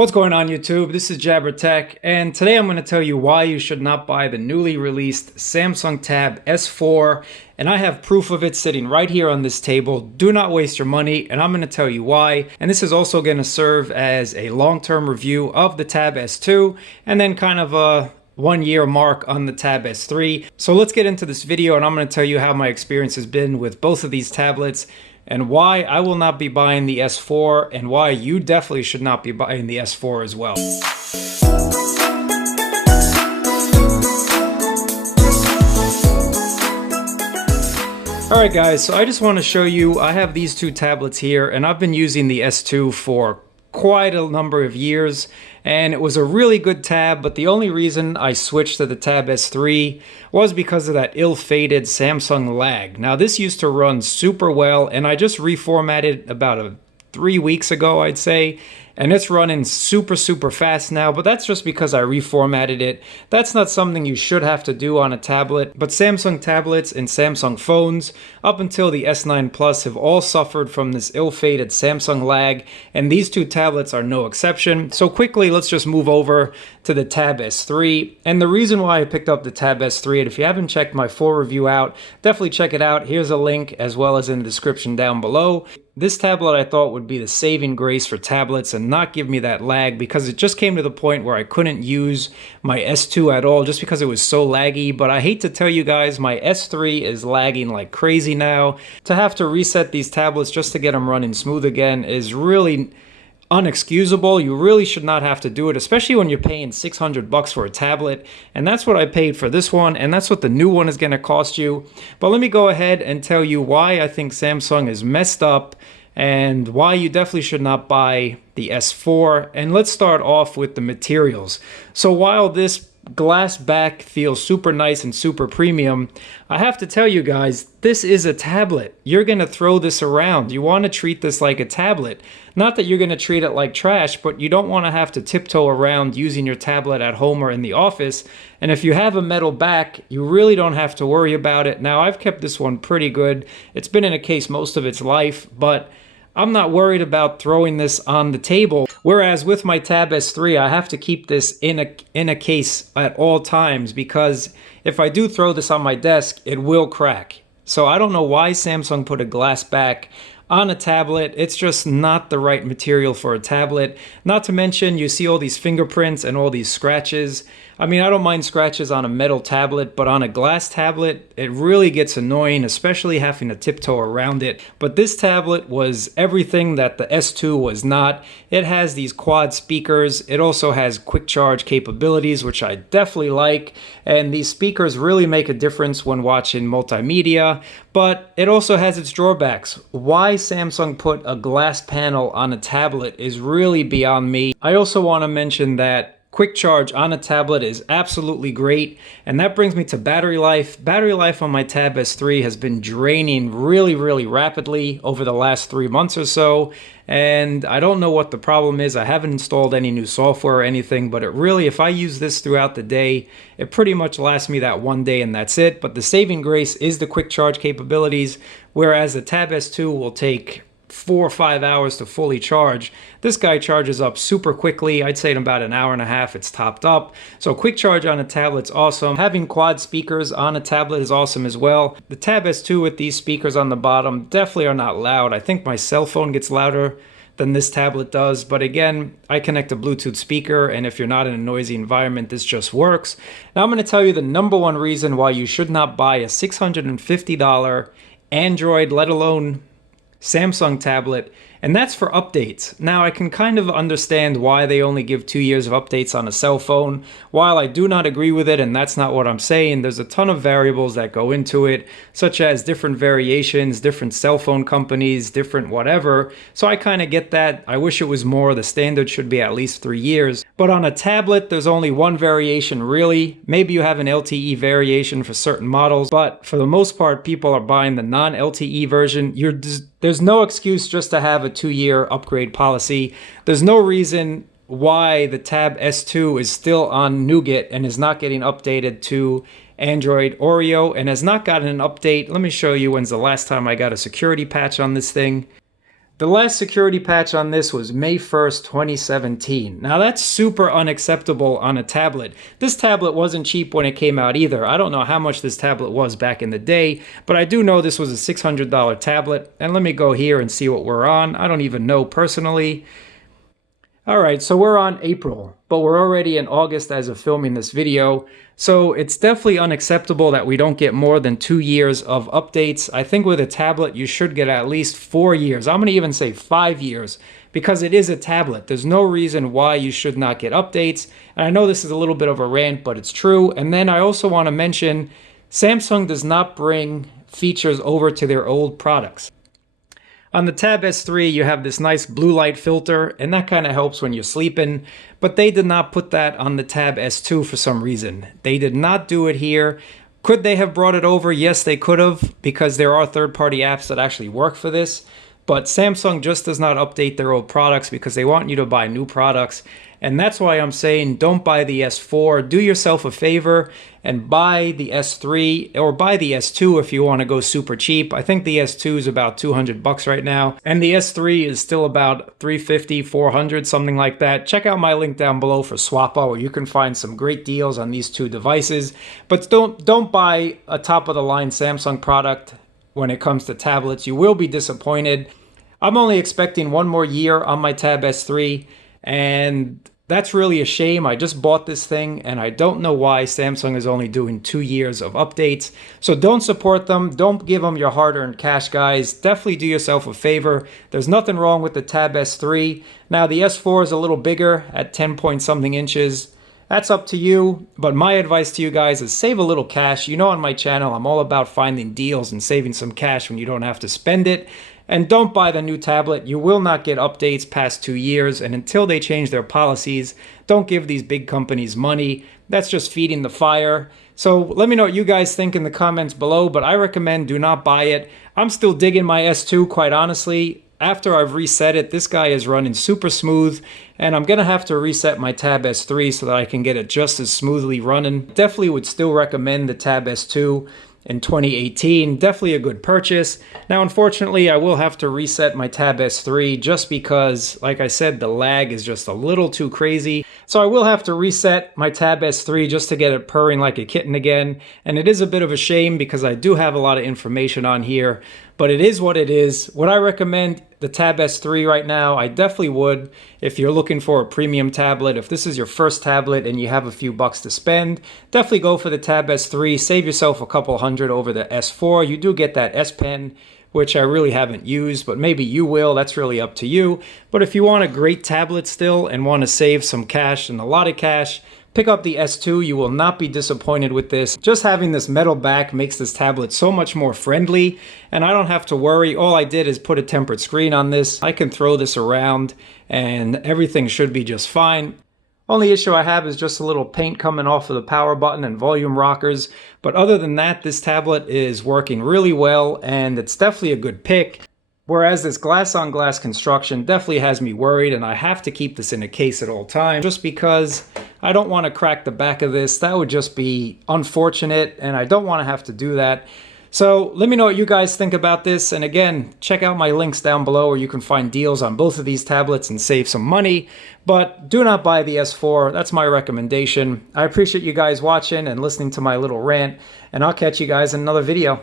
What's going on YouTube? This is Jabber Tech, and today I'm going to tell you why you should not buy the newly released Samsung Tab S4, and I have proof of it sitting right here on this table. Do not waste your money, and I'm going to tell you why. And this is also going to serve as a long-term review of the Tab S2, and then kind of a 1 year mark on the Tab S3. So let's get into this video, and I'm going to tell you how my experience has been with both of these tablets, and why I will not be buying the S4, and why you definitely should not be buying the S4 as well. Alright guys, so I just want to show you, I have these two tablets here, and I've been using the S2 for quite a number of years, and it was a really good tab, but the only reason I switched to the Tab S3 was because of that ill-fated Samsung lag. Now this used to run super well, and I just reformatted about 3 weeks ago, I'd say, and it's running super fast now, but that's just because I reformatted it. That's not something you should have to do on a tablet, but Samsung tablets and Samsung phones up until the S9 Plus have all suffered from this ill-fated Samsung lag, and these two tablets are no exception. So quickly, let's just move over to the Tab S3. And the reason why I picked up the Tab S3, and if you haven't checked my full review out, definitely check it out. Here's a link as well as in the description down below. This tablet I thought would be the saving grace for tablets and not give me that lag, because it just came to the point where I couldn't use my S2 at all just because it was so laggy. But I hate to tell you guys, my S3 is lagging like crazy now. To have to reset these tablets just to get them running smooth again is really unexcusable. You really should not have to do it, especially when you're paying $600 for a tablet, and that's what I paid for this one, and that's what the new one is going to cost you. But let me go ahead and tell you why I think Samsung is messed up and why you definitely should not buy the S4. And let's start off with the materials. So while this glass back feels super nice and super premium, I have to tell you guys, this is a tablet. You're gonna throw this around. You want to treat this like a tablet. Not that you're gonna treat it like trash, but you don't want to have to tiptoe around using your tablet at home or in the office. And if you have a metal back, you really don't have to worry about it. Now, I've kept this one pretty good. It's been in a case most of its life, but I'm not worried about throwing this on the table. Whereas with my Tab S3, I have to keep this in a case at all times, because if I do throw this on my desk, it will crack. So I don't know why Samsung put a glass back on a tablet. It's just not the right material for a tablet. Not to mention, you see all these fingerprints and all these scratches. I mean, I don't mind scratches on a metal tablet, but on a glass tablet, it really gets annoying, especially having to tiptoe around it. But this tablet was everything that the S2 was not. It has these quad speakers. It also has quick charge capabilities, which I definitely like. And these speakers really make a difference when watching multimedia, but it also has its drawbacks. Why Samsung put a glass panel on a tablet is really beyond me. I also want to mention that quick charge on a tablet is absolutely great, and that brings me to battery life. Battery life on my Tab S3 has been draining really rapidly over the last 3 months or so, and I don't know what the problem is. I haven't installed any new software or anything, but it really, if I use this throughout the day, it pretty much lasts me that one day and that's it. But the saving grace is the quick charge capabilities, whereas the Tab S2 will take 4 or 5 hours to fully charge. This guy charges up super quickly. I'd say in about an hour and a half it's topped up. So quick charge on a tablet's awesome. Having quad speakers on a tablet is awesome as well. The Tab S2 with these speakers on the bottom definitely are not loud. I think my cell phone gets louder than this tablet does, but again, I connect a Bluetooth speaker, and if you're not in a noisy environment, this just works. Now I'm going to tell you the #1 reason why you should not buy a $650 Android, let alone Samsung tablet, and that's for updates. Now, I can kind of understand why they only give 2 years of updates on a cell phone. While I do not agree with it, and that's not what I'm saying, there's a ton of variables that go into it, such as different variations, different cell phone companies, different whatever. So I kind of get that. I wish it was more. The standard should be at least 3 years. But on a tablet, there's only one variation really. Maybe you have an LTE variation for certain models, but for the most part, people are buying the non-LTE version. There's no excuse just to have a 2-year upgrade policy. There's no reason why the Tab S2 is still on Nougat and is not getting updated to Android Oreo and has not gotten an update. Let me show you when's the last time I got a security patch on this thing. The last security patch on this was May 1st, 2017. Now that's super unacceptable on a tablet. This tablet wasn't cheap when it came out either. I don't know how much this tablet was back in the day, but I do know this was a $600 tablet. And let me go here and see what we're on. I don't even know personally. Alright, so we're on April, but we're already in August as of filming this video. So it's definitely unacceptable that we don't get more than 2 years of updates. I think with a tablet, you should get at least 4 years. I'm going to even say 5 years because it is a tablet. There's no reason why you should not get updates. And I know this is a little bit of a rant, but it's true. And then I also want to mention Samsung does not bring features over to their old products. On the Tab S3, you have this nice blue light filter, and that kind of helps when you're sleeping, but they did not put that on the Tab S2 for some reason. They did not do it here. Could they have brought it over? Yes, they could have, because there are third-party apps that actually work for this, but Samsung just does not update their old products because they want you to buy new products, and that's why I'm saying don't buy the S4. Do yourself a favor and buy the S3 or buy the S2 if you want to go super cheap. I think the S2 is about 200 bucks right now, and the S3 is still about 350, 400, something like that. Check out my link down below for Swappo, where you can find some great deals on these two devices. But don't buy a top-of-the-line Samsung product when it comes to tablets. You will be disappointed. I'm only expecting 1 more year on my Tab S3, and that's really a shame. I just bought this thing, and I don't know why Samsung is only doing 2 years of updates. So don't support them. Don't give them your hard-earned cash, guys. Definitely do yourself a favor. There's nothing wrong with the Tab S3. Now, the S4 is a little bigger at 10 point something inches. That's up to you, but my advice to you guys is save a little cash. You know, on my channel, I'm all about finding deals and saving some cash when you don't have to spend it. And don't buy the new tablet. You will not get updates past 2 years, and until they change their policies, don't give these big companies money. That's just feeding the fire. So let me know what you guys think in the comments below, but I recommend do not buy it. I'm still digging my S2, quite honestly. After I've reset it, this guy is running super smooth, and I'm gonna have to reset my Tab S3 so that I can get it just as smoothly running. Definitely would still recommend the Tab S2 in 2018. Definitely a good purchase. Now, unfortunately, I will have to reset my Tab S3 just because, like I said, the lag is just a little too crazy. So I will have to reset my Tab S3 just to get it purring like a kitten again. And it is a bit of a shame because I do have a lot of information on here, but it is what it is. Would I recommend the Tab S3 right now? I definitely would. If you're looking for a premium tablet, if this is your first tablet and you have a few bucks to spend, definitely go for the Tab S3. Save yourself a couple hundred over the S4. You do get that S Pen, which I really haven't used, but maybe you will. That's really up to you. But if you want a great tablet still and want to save some cash and a lot of cash, pick up the S2. You will not be disappointed with this. Just having this metal back makes this tablet so much more friendly, and I don't have to worry. All I did is put a tempered screen on this. I can throw this around and everything should be just fine. Only issue I have is just a little paint coming off of the power button and volume rockers. But other than that, this tablet is working really well, and it's definitely a good pick. Whereas this glass-on-glass construction definitely has me worried, and I have to keep this in a case at all times just because I don't want to crack the back of this. That would just be unfortunate, and I don't want to have to do that. So let me know what you guys think about this. And again, check out my links down below where you can find deals on both of these tablets and save some money. But do not buy the S4. That's my recommendation. I appreciate you guys watching and listening to my little rant, and I'll catch you guys in another video.